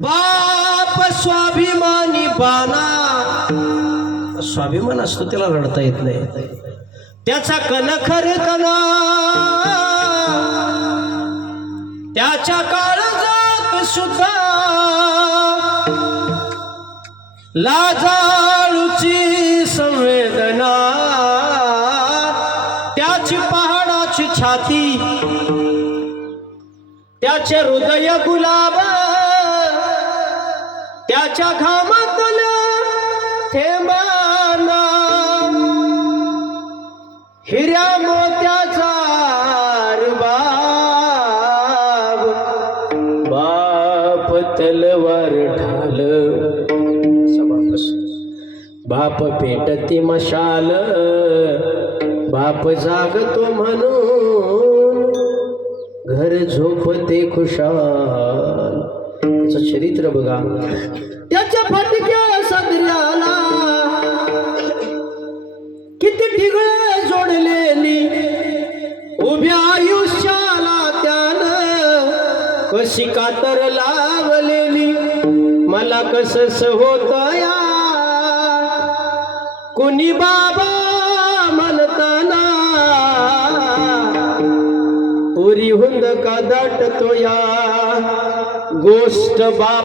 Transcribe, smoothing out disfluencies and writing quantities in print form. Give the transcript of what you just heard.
बाप स्वाभिमानी बाना, स्वाभिमान असतो त्याला रडता येत नाही. त्याचा कणखर कणा त्याच्या काळजात सुद्धा लाजाळूची संवेदना, त्याची पहाडाची छाती, त्याचे हृदय गुलाब, त्याच्या घामातल्या थेंबाना हिऱ्या मोत्याचा रुबाब. बाप तलवार ढाल, बाप पेटती मशाल, बाप जागतो म्हणून घर झोपते खुशाल. त्याचं चरित्र बघा. त्याच्या फाटक्या सदऱ्याला किती ठिगळे जोडलेली, उभ्या आयुष्याला त्यानं कशी कातर लावलेली. मला कसंच होत या कुणी बाबा म्हणताना, पुरी हुंद का दाटतो या गोष्ट बाप